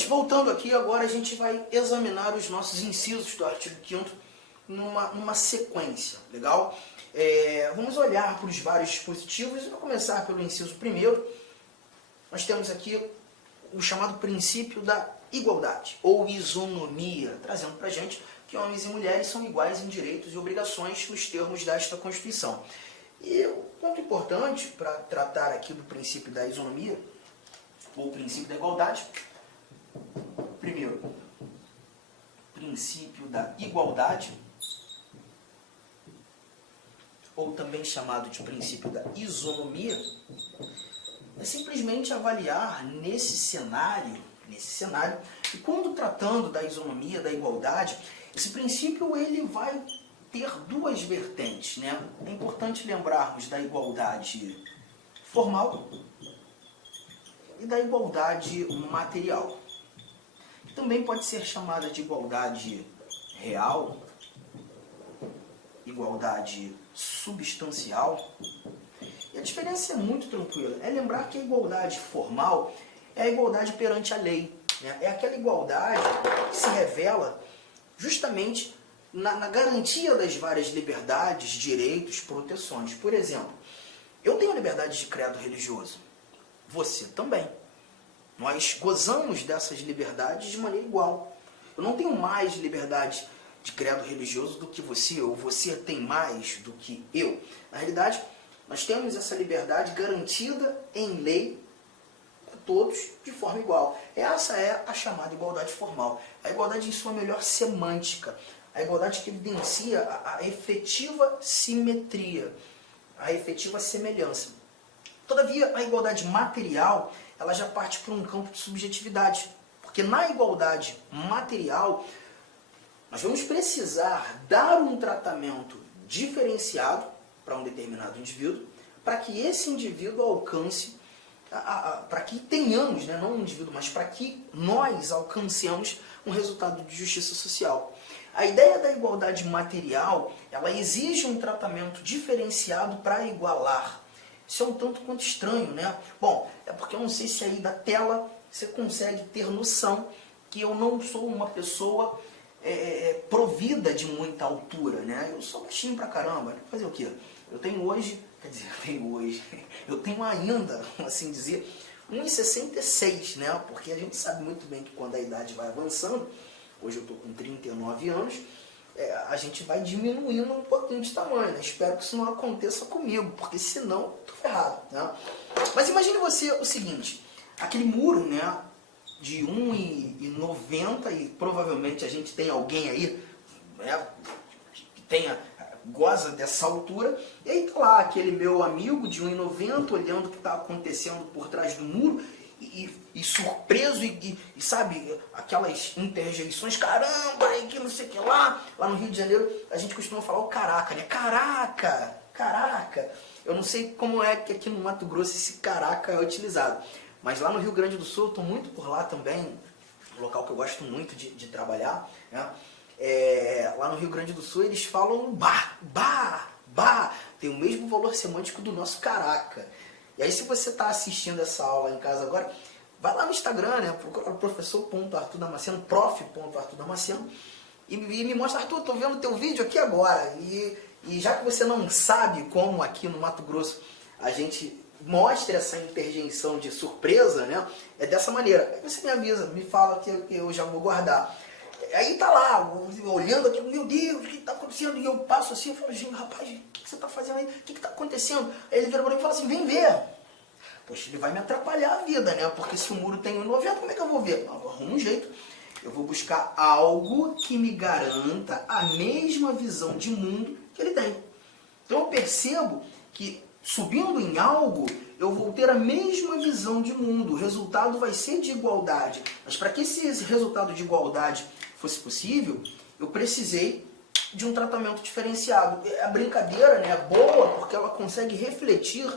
gente, voltando aqui, agora a gente vai examinar os nossos incisos do artigo 5º numa sequência, legal? Vamos olhar para os vários dispositivos e vou começar pelo inciso 1º. Nós temos aqui o chamado princípio da igualdade, ou isonomia, trazendo para a gente que homens e mulheres são iguais em direitos e obrigações nos termos desta Constituição. E o ponto importante para tratar aqui do princípio da isonomia, ou princípio da igualdade, primeiro, princípio da igualdade, ou também chamado de princípio da isonomia, é simplesmente avaliar nesse cenário, e quando tratando da isonomia, da igualdade, esse princípio ele vai ter duas vertentes, né? É importante lembrarmos da igualdade formal e da igualdade material. Também pode ser chamada de igualdade real, igualdade substancial. E a diferença é muito tranquila. É lembrar que a igualdade formal é a igualdade perante a lei, né? É aquela igualdade que se revela justamente na garantia das várias liberdades, direitos, proteções. Por exemplo, eu tenho liberdade de credo religioso. Você também. Nós gozamos dessas liberdades de maneira igual. Eu não tenho mais liberdade de credo religioso do que você, ou você tem mais do que eu. Na realidade, nós temos essa liberdade garantida em lei a todos de forma igual. Essa é a chamada igualdade formal. A igualdade em sua melhor semântica. A igualdade que evidencia a efetiva simetria, a efetiva semelhança. Todavia, a igualdade material, ela já parte para um campo de subjetividade. Porque na igualdade material, nós vamos precisar dar um tratamento diferenciado para um determinado indivíduo, para que esse indivíduo alcance, para que tenhamos, né, não um indivíduo, mas para que nós alcancemos um resultado de justiça social. A ideia da igualdade material, ela exige um tratamento diferenciado para igualar. Isso é um tanto quanto estranho, né? Bom, é porque eu não sei se aí da tela você consegue ter noção que eu não sou uma pessoa provida de muita altura, né? Eu sou baixinho pra caramba. Fazer o quê? Eu tenho ainda, assim dizer, 1,66, né? Porque a gente sabe muito bem que quando a idade vai avançando, hoje eu estou com 39 anos, a gente vai diminuindo um pouquinho de tamanho, né? Espero que isso não aconteça comigo, porque senão eu tô ferrado, né? Mas imagine você o seguinte, aquele muro, né, de 1,90 e provavelmente a gente tem alguém aí, né, que goza dessa altura, e aí tá lá aquele meu amigo de 1,90 olhando o que está acontecendo por trás do muro, e surpreso, e sabe, aquelas interjeições, caramba, que não sei o que lá no Rio de Janeiro a gente costuma falar o caraca, né? Caraca. Eu não sei como é que aqui no Mato Grosso esse caraca é utilizado, mas lá no Rio Grande do Sul, eu estou muito por lá também, um local que eu gosto muito de trabalhar, né? Lá no Rio Grande do Sul eles falam bah, tem o mesmo valor semântico do nosso caraca. E aí, se você está assistindo essa aula em casa agora, vai lá no Instagram, né? Procura o professor.arturdamasceno, prof.arturdamasceno, e me mostra, Arthur, estou vendo o teu vídeo aqui agora. E já que você não sabe como aqui no Mato Grosso a gente mostra essa interjeição de surpresa, né? É dessa maneira. Aí você me avisa, me fala que eu já vou guardar. Aí tá lá, olhando aqui, meu Deus, o que está acontecendo? E eu passo assim, eu falo, gente, rapaz, o que você está fazendo aí? O que está acontecendo? Aí ele vira para mim e fala assim, vem ver. Poxa, ele vai me atrapalhar a vida, né? Porque se o muro tem 1,90, como é que eu vou ver? Eu arrumo um jeito. Eu vou buscar algo que me garanta a mesma visão de mundo que ele tem. Então eu percebo que subindo em algo, eu vou ter a mesma visão de mundo. O resultado vai ser de igualdade. Mas para que esse resultado de igualdade fosse possível, eu precisei de um tratamento diferenciado. A brincadeira, né, é boa porque ela consegue refletir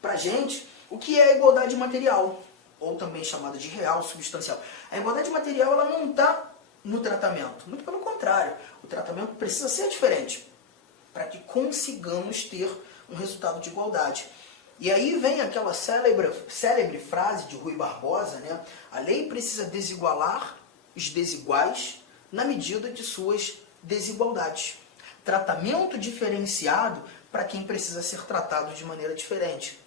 para a gente o que é a igualdade material, ou também chamada de real, substancial. A igualdade material ela não está no tratamento, muito pelo contrário. O tratamento precisa ser diferente para que consigamos ter um resultado de igualdade. E aí vem aquela célebre frase de Rui Barbosa, né? A lei precisa desigualar os desiguais na medida de suas desigualdades. Tratamento diferenciado para quem precisa ser tratado de maneira diferente.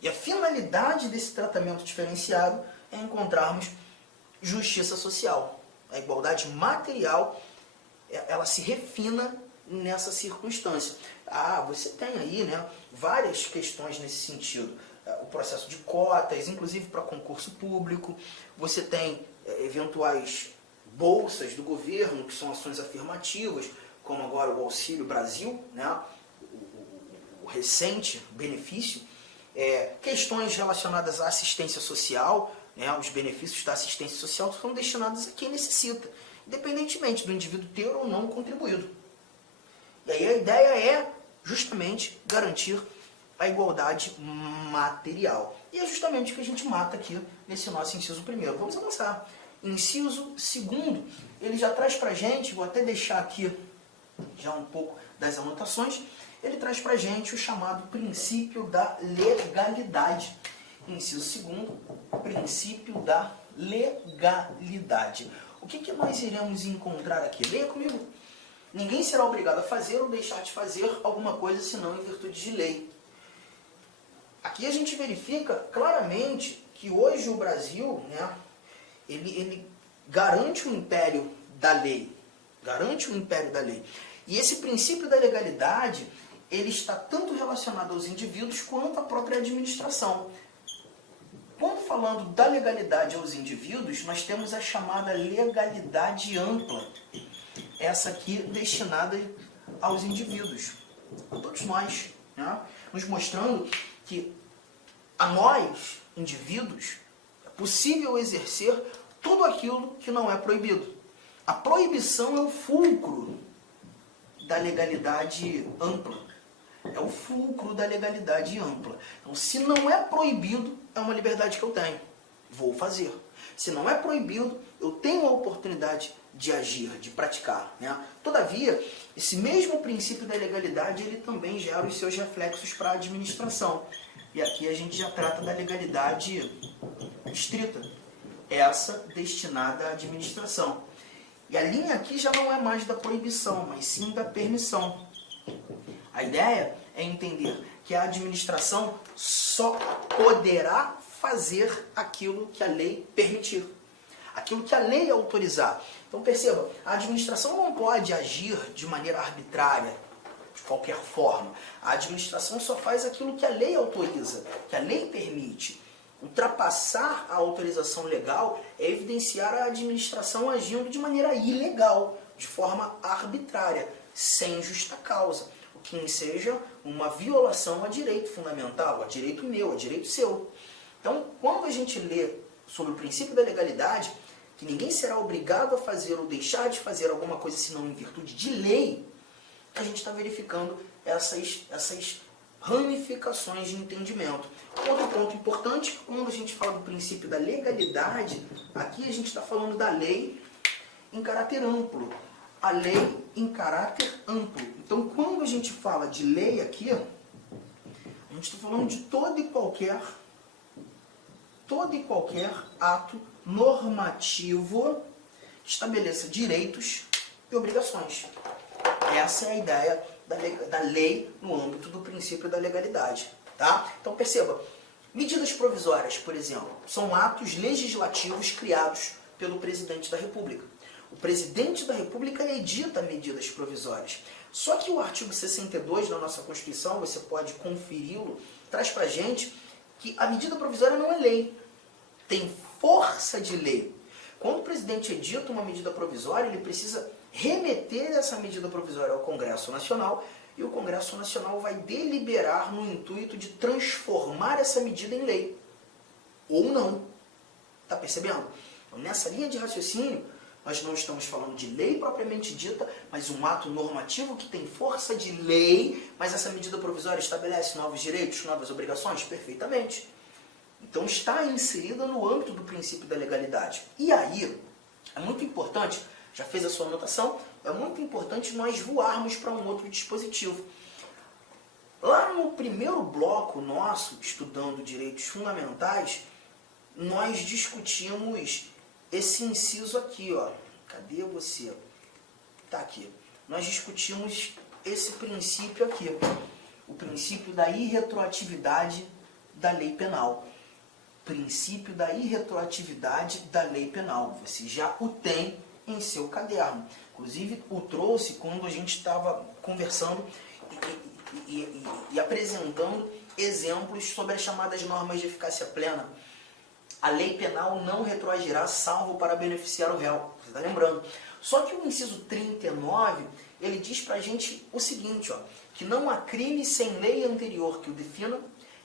E a finalidade desse tratamento diferenciado é encontrarmos justiça social. A igualdade material, ela se refina nessa circunstância. Você tem aí, né, várias questões nesse sentido. O processo de cotas, inclusive para concurso público. Você tem eventuais bolsas do governo, que são ações afirmativas, como agora o Auxílio Brasil, né, o recente benefício. Questões relacionadas à assistência social, né, os benefícios da assistência social são destinados a quem necessita, independentemente do indivíduo ter ou não contribuído. E aí a ideia é justamente garantir a igualdade material. E é justamente o que a gente mata aqui nesse nosso inciso primeiro. Vamos avançar. Inciso segundo, ele já traz pra gente, vou até deixar aqui já um pouco das anotações, ele traz pra gente o chamado princípio da legalidade. Inciso segundo, princípio da legalidade. O que nós iremos encontrar aqui? Leia comigo. Ninguém será obrigado a fazer ou deixar de fazer alguma coisa senão em virtude de lei. Aqui a gente verifica claramente que hoje o Brasil, né, ele garante o império da lei. Garante o império da lei. E esse princípio da legalidade, ele está tanto relacionado aos indivíduos quanto à própria administração. Quando falando da legalidade aos indivíduos, nós temos a chamada legalidade ampla. Essa aqui destinada aos indivíduos, a todos nós, né? Nos mostrando que a nós, indivíduos, é possível exercer tudo aquilo que não é proibido. A proibição é o fulcro da legalidade ampla. É o fulcro da legalidade ampla. Então, se não é proibido, é uma liberdade que eu tenho. Vou fazer. Se não é proibido, eu tenho a oportunidade de agir, de praticar, né? Todavia, esse mesmo princípio da legalidade, ele também gera os seus reflexos para a administração. E aqui a gente já trata da legalidade estrita, essa destinada à administração. E a linha aqui já não é mais da proibição, mas sim da permissão. A ideia é entender que a administração só poderá fazer aquilo que a lei permitir, aquilo que a lei autorizar. Então perceba, a administração não pode agir de maneira arbitrária, de qualquer forma. A administração só faz aquilo que a lei autoriza, que a lei permite. Ultrapassar a autorização legal é evidenciar a administração agindo de maneira ilegal, de forma arbitrária, sem justa causa, o que seja uma violação a direito fundamental, a direito meu, a direito seu. Então, quando a gente lê sobre o princípio da legalidade, que ninguém será obrigado a fazer ou deixar de fazer alguma coisa senão em virtude de lei, a gente está verificando essas ramificações de entendimento. Outro ponto importante, quando a gente fala do princípio da legalidade, aqui a gente está falando da lei em caráter amplo. A lei em caráter amplo. Então, quando a gente fala de lei aqui, a gente está falando de todo e qualquer ato normativo que estabeleça direitos e obrigações. Essa é a ideia da lei no âmbito do princípio da legalidade. Tá? Então perceba, medidas provisórias, por exemplo, são atos legislativos criados pelo presidente da República. O presidente da República edita medidas provisórias. Só que o artigo 62 da nossa Constituição, você pode conferi-lo, traz pra gente que a medida provisória não é lei, tem força de lei. Quando o presidente edita uma medida provisória, ele precisa remeter essa medida provisória ao Congresso Nacional e o Congresso Nacional vai deliberar no intuito de transformar essa medida em lei. Ou não. Está percebendo? Então, nessa linha de raciocínio, nós não estamos falando de lei propriamente dita, mas um ato normativo que tem força de lei, mas essa medida provisória estabelece novos direitos, novas obrigações? Perfeitamente. Então está inserida no âmbito do princípio da legalidade. E aí, é muito importante, já fez a sua anotação, é muito importante nós voarmos para um outro dispositivo. Lá no primeiro bloco nosso, estudando direitos fundamentais, nós discutimos esse inciso aqui, ó. Cadê você? Tá aqui. Nós discutimos esse princípio aqui, o princípio da irretroatividade da lei penal. Princípio da irretroatividade da lei penal. Você já o tem em seu caderno. Inclusive, o trouxe quando a gente estava conversando e apresentando exemplos sobre as chamadas normas de eficácia plena. A lei penal não retroagirá salvo para beneficiar o réu. Você está lembrando? Só que o inciso 39, ele diz para a gente o seguinte, ó, que não há crime sem lei anterior que o defina,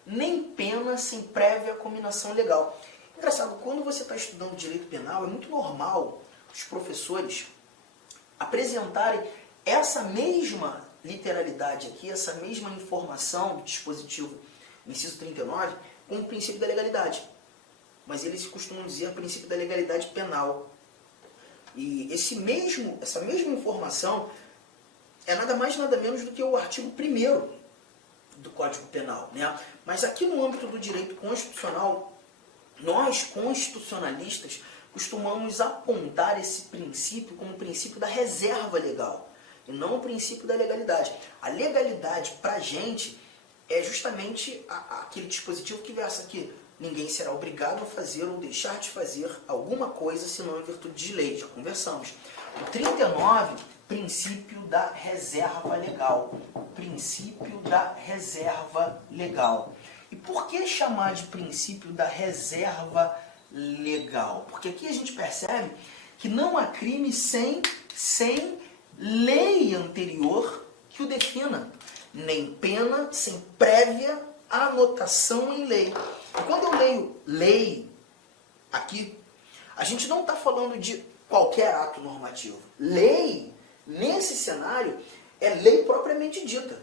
nem pena sem prévia cominação legal. Engraçado, quando você está estudando direito penal, é muito normal os professores apresentarem essa mesma literalidade aqui, essa mesma informação do dispositivo, inciso 39, com o princípio da legalidade. Mas eles costumam dizer princípio da legalidade penal. E essa mesma informação é nada mais nada menos do que o artigo 1º do Código Penal, né? Mas aqui no âmbito do direito constitucional, nós constitucionalistas costumamos apontar esse princípio como o princípio da reserva legal, e não o princípio da legalidade. A legalidade, para a gente, é justamente aquele dispositivo que versa aqui. Ninguém será obrigado a fazer ou deixar de fazer alguma coisa senão em virtude de lei. Já conversamos. O 39, princípio da reserva legal. Princípio da reserva legal. E por que chamar de princípio da reserva legal? Porque aqui a gente percebe que não há crime sem lei anterior que o defina, nem pena sem prévia anotação em lei. E quando eu leio lei aqui, a gente não está falando de qualquer ato normativo. Lei, nesse cenário, é lei propriamente dita.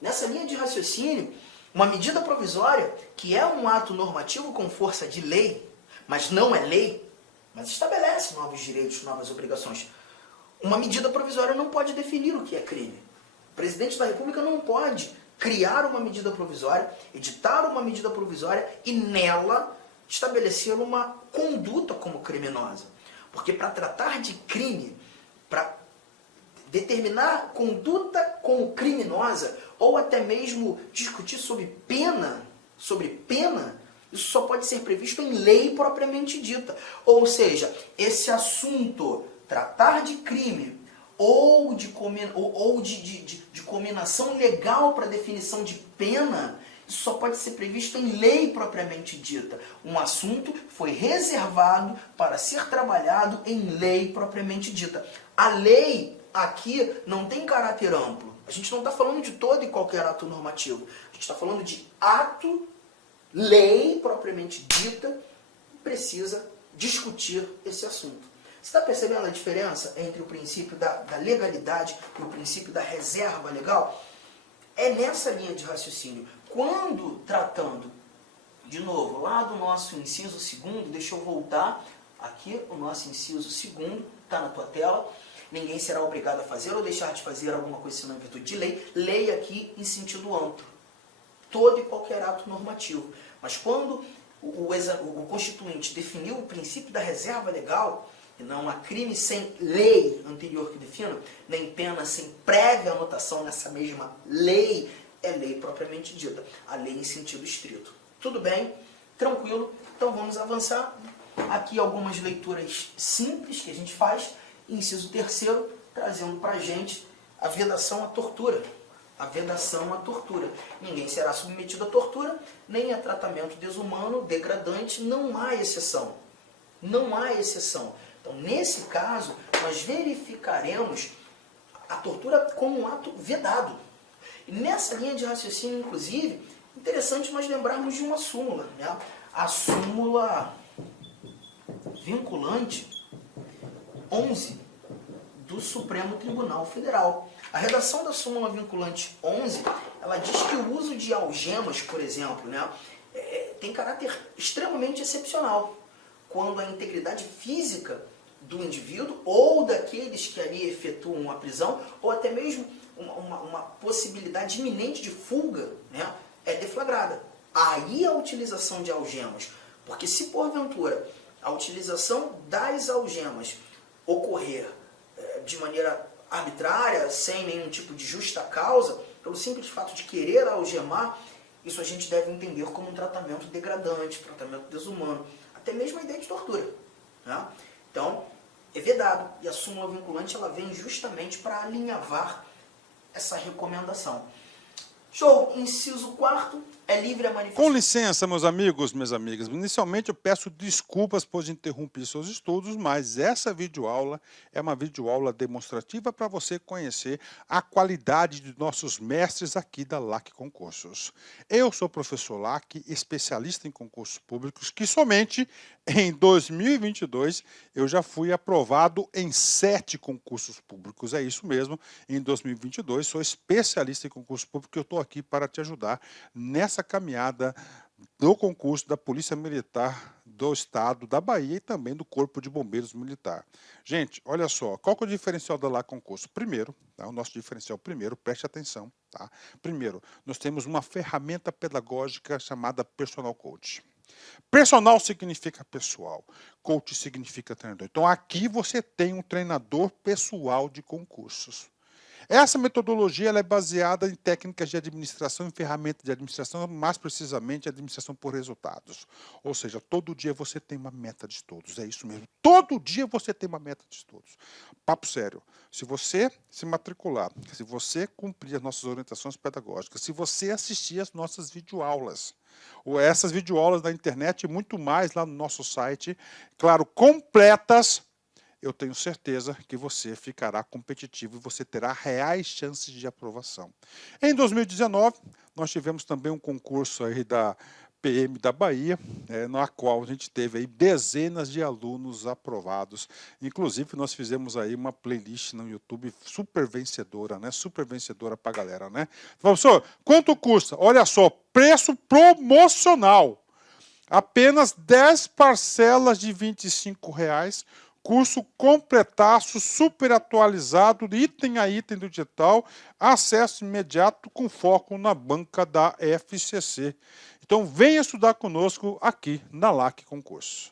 Nessa linha de raciocínio, uma medida provisória, que é um ato normativo com força de lei, mas não é lei, mas estabelece novos direitos, novas obrigações. Uma medida provisória não pode definir o que é crime. O presidente da República não pode criar uma medida provisória, editar uma medida provisória e nela estabelecer uma conduta como criminosa. Porque para tratar de crime, para determinar conduta como criminosa, ou até mesmo discutir sobre pena, isso só pode ser previsto em lei propriamente dita. Ou seja, esse assunto, tratar de crime, ou de cominação legal para definição de pena, isso só pode ser previsto em lei propriamente dita. Um assunto foi reservado para ser trabalhado em lei propriamente dita. A lei aqui não tem caráter amplo. A gente não está falando de todo e qualquer ato normativo. A gente está falando de ato, lei propriamente dita, precisa discutir esse assunto. Você está percebendo a diferença entre o princípio da legalidade e o princípio da reserva legal? É nessa linha de raciocínio. Quando tratando, de novo, lá do nosso inciso 2º, deixa eu voltar aqui, o nosso inciso 2º, está na tua tela. Ninguém será obrigado a fazer ou deixar de fazer alguma coisa senão em virtude de lei. Lei aqui em sentido amplo. Todo e qualquer ato normativo. Mas quando o Constituinte definiu o princípio da reserva legal, e não há crime sem lei anterior que defina, nem pena sem prévia anotação nessa mesma lei, é lei propriamente dita. A lei em sentido estrito. Tudo bem? Tranquilo? Então vamos avançar. Aqui algumas leituras simples que a gente faz. Inciso 3º, trazendo para a gente a vedação à tortura. A vedação à tortura. Ninguém será submetido à tortura, nem a tratamento desumano, degradante, não há exceção. Não há exceção. Então, nesse caso, nós verificaremos a tortura como um ato vedado. E nessa linha de raciocínio, inclusive, interessante nós lembrarmos de uma súmula, né? A súmula vinculante 11 do Supremo Tribunal Federal. A redação da súmula vinculante 11, ela diz que o uso de algemas, por exemplo, né, tem caráter extremamente excepcional, quando a integridade física do indivíduo ou daqueles que ali efetuam a prisão, ou até mesmo uma possibilidade iminente de fuga, né, é deflagrada. Aí a utilização de algemas, porque se porventura a utilização das algemas ocorrer de maneira arbitrária, sem nenhum tipo de justa causa, pelo simples fato de querer algemar, isso a gente deve entender como um tratamento degradante, tratamento desumano, até mesmo a ideia de tortura, né? Então, é vedado, e a súmula vinculante ela vem justamente para alinhavar essa recomendação. Show! Inciso 4, é livre a manifestação. Com licença, meus amigos, minhas amigas. Inicialmente eu peço desculpas por interromper seus estudos, mas essa videoaula é uma videoaula demonstrativa para você conhecer a qualidade de nossos mestres aqui da LAC Concursos. Eu sou o professor LAC, especialista em concursos públicos, que somente em 2022 eu já fui aprovado em 7 concursos públicos. É isso mesmo, em 2022 sou especialista em concurso público e eu estou aqui para te ajudar nessa caminhada do concurso da Polícia Militar do Estado da Bahia e também do Corpo de Bombeiros Militar. Gente, olha só, qual que é o diferencial da LAC Concurso? Primeiro, tá, o nosso diferencial primeiro, preste atenção, tá? Primeiro, nós temos uma ferramenta pedagógica chamada Personal Coach. Personal significa pessoal, coach significa treinador. Então aqui você tem um treinador pessoal de concursos. Essa metodologia ela é baseada em técnicas de administração e ferramentas de administração, mais precisamente administração por resultados. Ou seja, todo dia você tem uma meta de estudos, é isso mesmo. Todo dia você tem uma meta de estudos. Papo sério, se você se matricular, se você cumprir as nossas orientações pedagógicas, se você assistir as nossas videoaulas, ou essas videoaulas na internet e muito mais lá no nosso site, claro, completas, eu tenho certeza que você ficará competitivo e você terá reais chances de aprovação. Em 2019, nós tivemos também um concurso aí da PM da Bahia, na qual a gente teve aí dezenas de alunos aprovados. Inclusive, nós fizemos aí uma playlist no YouTube super vencedora, né? Super vencedora para a galera, né? Professor, quanto custa? Olha só, preço promocional. Apenas 10 parcelas de R$ 25,00. Curso completaço, super atualizado, item a item do digital, acesso imediato com foco na banca da FCC. Então venha estudar conosco aqui na LAC Concurso.